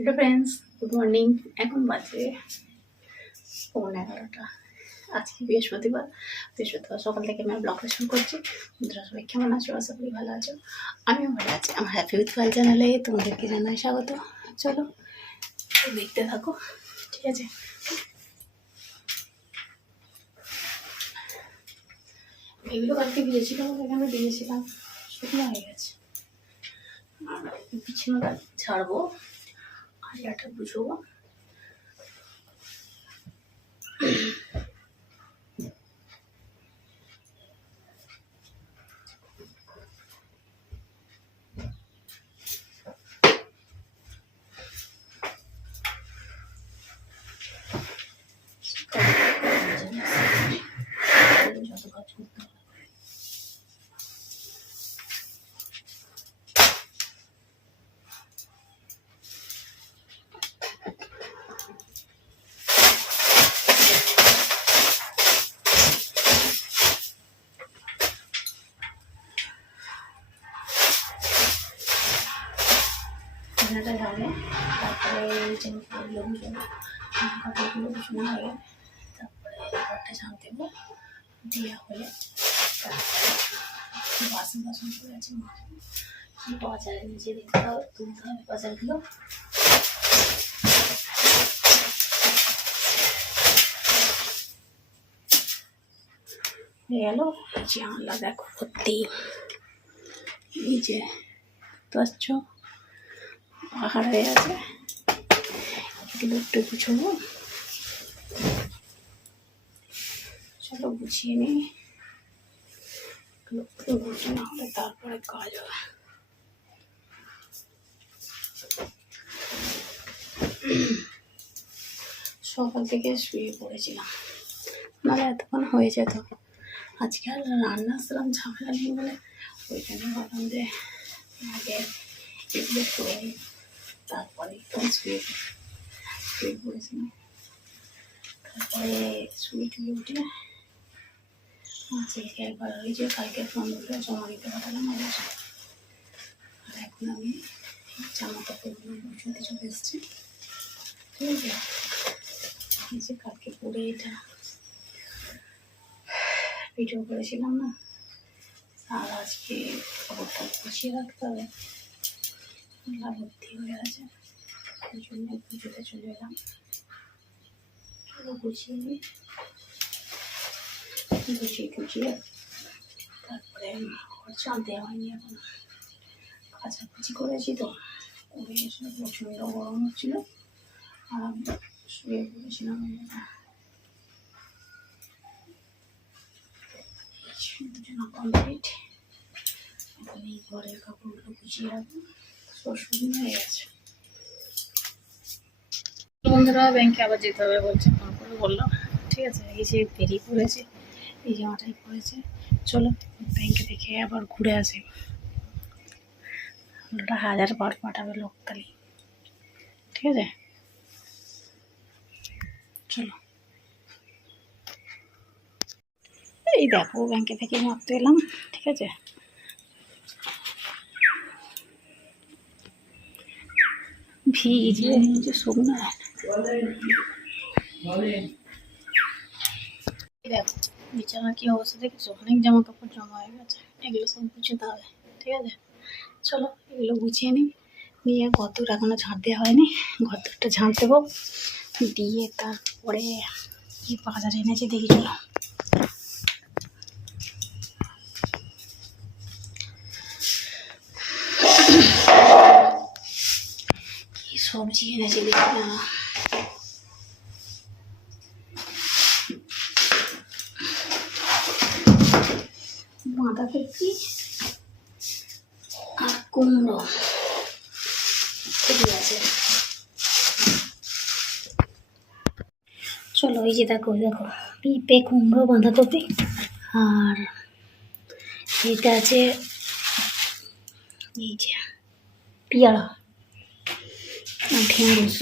Hello friends, good morning. এখন বাজে 11:30। আজকে বৃহস্পতিবার সকাল থেকে আমি ব্লগটা শুরু করছি। বন্ধুরা সবাই কেমন আছো? আশা করি ভালো আছো। আমিও ভালো আছি। আমার হ্যাপি উইথ ফাইল চ্যানেলে তোমাদেরকে জানাই স্বাগত। চলো দেখতে থাকো, ঠিক আছে? এগুলো কালকে দিয়েছিলাম, এখানে দিয়েছিলাম, শুকনো হয়ে গেছে। আর বিছানাটা ছাড়বো, আলনাটা বুঝবো। যত কাজ করতে হবে। রান্নাটা ঢালে, তারপরে কাপড়গুলো বিছানো হয়ে, তারপরে ঘরটা ঝাঁট দেবো, দেওয়া হলে তারপরে বাসন করে আছে বাজারে নিজে দেখতে হবে, তুলতে হবে বাজারগুলো। হয়ে গেল। জানলা দেখো ভর্তি, এই যে পাচ্ছ পাহাড় হয়ে আছে, এগুলো একটু গুছাবো। চলো গুছিয়ে নিই, গুছানো হলে তারপরে কাজ হবে। সকাল থেকে শুয়ে পড়েছিলাম, নাহলে এতক্ষণ হয়ে যেত। আজকে আর রান্না সেরকম ঝামেলা নেই বলে ওই জন্য ভাবলাম যে আগে এগুলো করে নিই, তারপরে শুয়ে পড়েছিলাম। তারপরে শুয়ে টুয়ে উঠে ছেলেকে একবার ওই যে কালকে ফর্মগুলো জমা দিতে পাঠালাম। আর এখন আমি জামা কাপড়গুলো গুছাতে চলে এসেছি, ঠিক আছে? এই যে কালকে পরে এটা ভিডিও করেছিলাম না, আর আজকে খবরটা গুছিয়ে রাখতে হবে, ভর্তি হয়ে আছে, ওই জন্য পুজোতে চলে এলাম। গুছিয়ে নিই, গুছিয়ে তারপরে খরচা দেওয়া হয়নি, এখন কাচাকুচি করেছি তো, করে এসে প্রচণ্ড গরম হচ্ছিল আর আমি শুয়ে পড়েছিলাম। কমপ্লিট, এখন এই ঘরের কাপড়গুলো গুছিয়ে রাখবো, সরস্বতী হয়ে গেছে। বন্ধুরা ব্যাংকে আবার যেতে হবে বলছে, ফোন করে বললাম, ঠিক আছে? এই যে বেরিয়ে পড়েছে, এই জামাটাই পড়েছে। চলো ব্যাংকে দেখে আবার ঘুরে আসি। 1000 বার পাঠাবে লোক তালি, ঠিক আছে? চলো, এই দেখো ব্যাংকে থেকে মাত্র এলাম, ঠিক আছে? ভিজে যে শুকনো দেখো বিছানার কি অবস্থা দেখেছো, অনেক জামা কাপড় জমা হয়ে গেছে, এগুলো সব গুছাতে হবে, ঠিক আছে? চলো এগুলো গুছিয়ে নিই, নিয়ে ঘরদোর এখনো ঝাঁট দেওয়া হয়নি, ঘরদোরটা ঝাঁট দেবো, দিয়ে তারপরে কি বাজার এনেছে দেখি। চলো কি সবজি এনেছে দেখি না। বাঁধাকপি আর কুমড়ো ঠিক আছে। চলো এই যে দেখো পেঁপে, কুমড়ো, বাঁধাকপি, আর এটা আছে এই যে পেয়ারা আর ঢেঁড়স।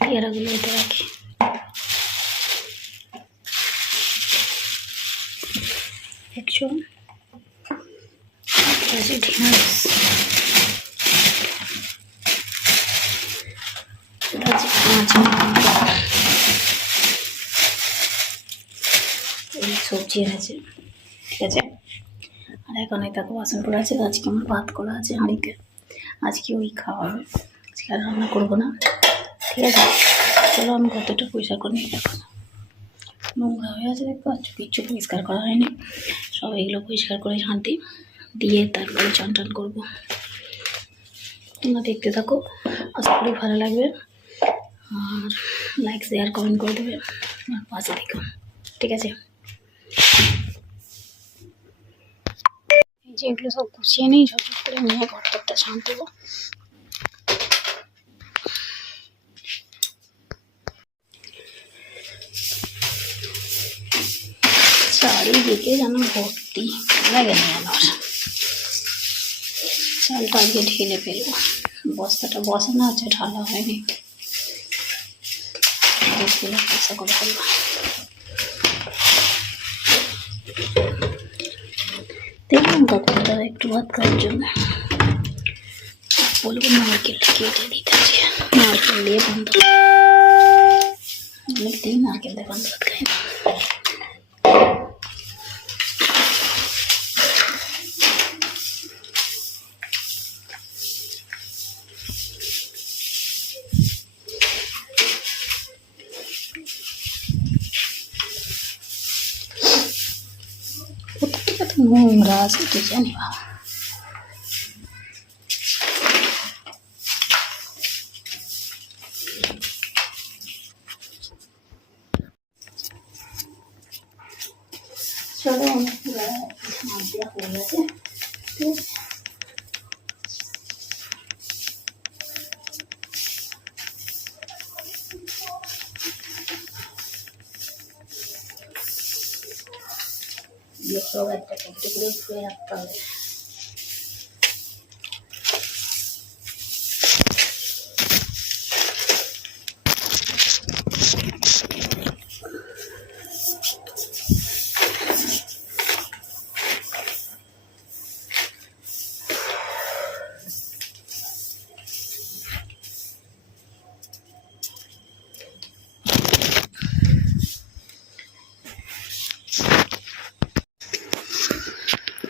পেয়ারাগুলো এটা রাখি, দেখছো? আছে ঢেঁড়স, গুছিয়ে এনেছে, ঠিক আছে। আর এখন এই তাকে বাসন পড়ে আছে, আজকে আমার ভাত করা আছে হাঁড়িতে, আজকে ওই খাওয়া হবে, আজকে আর রান্না করবো না, ঠিক আছে। চলো আমি কতটা পরিষ্কার করে নিই, দেখো নোংরা হয়ে আছে দেখতে পাচ্ছ, কিচ্ছু পরিষ্কার করা হয়নি, সব এগুলো পরিষ্কার করে ঝাঁটি দিয়ে তারপরে চান টান করবো। তোমরা দেখতে থাকো, আশা করি ভালো লাগবে, আর লাইক শেয়ার কমেন্ট করে দেবে, আর পাশে দেখো, ঠিক আছে। যে এগুলো সব গুছিয়ে নেই, ঝট করে নিয়ে ঘরটা শান্ত দেবো। চারিদিকে যেন ভর্তি, লাগে না আমার চালটা আজকে ঢেলে ফেলবো, বস্তাটা বসানো আছে, ঢালা হয়নি, পয়সা করে ফেলবো। দেখলাম কাকুটা একটু ভাত খাওয়ার জন্য বলবো নারকেলটা কেটে দিতে আছে, নারকেল দিয়ে বন্ধ, অনেকদিন নারকেল দিয়ে বন্ধ ভাত খাই না। কোথা থেকে নোংরা আছে তুই জানি বাবা। চলো অনেক মাছ দেওয়া হয়ে গেছে, ঠিক আছে। সব একটা একটু করে ধুয়ে রাখতে হবে।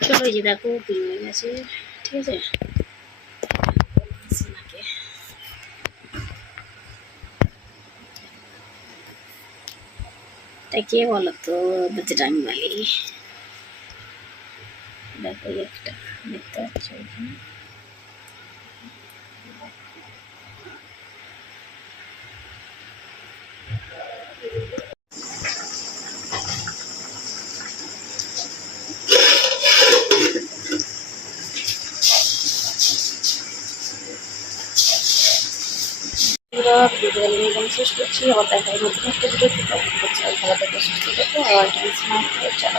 চলো এই যে দেখো পুজো হয়ে গেছে, ঠিক আছে। তাই কে বলো তো বজরং বলি, দেখো একটা দেখতে পাচ্ছ এখানে, ভিডিও শেষ করছি, আবার দেখা নতুন একটা ভিডিও, ভালো থেকে সুস্থ থেকে, আবার চলো।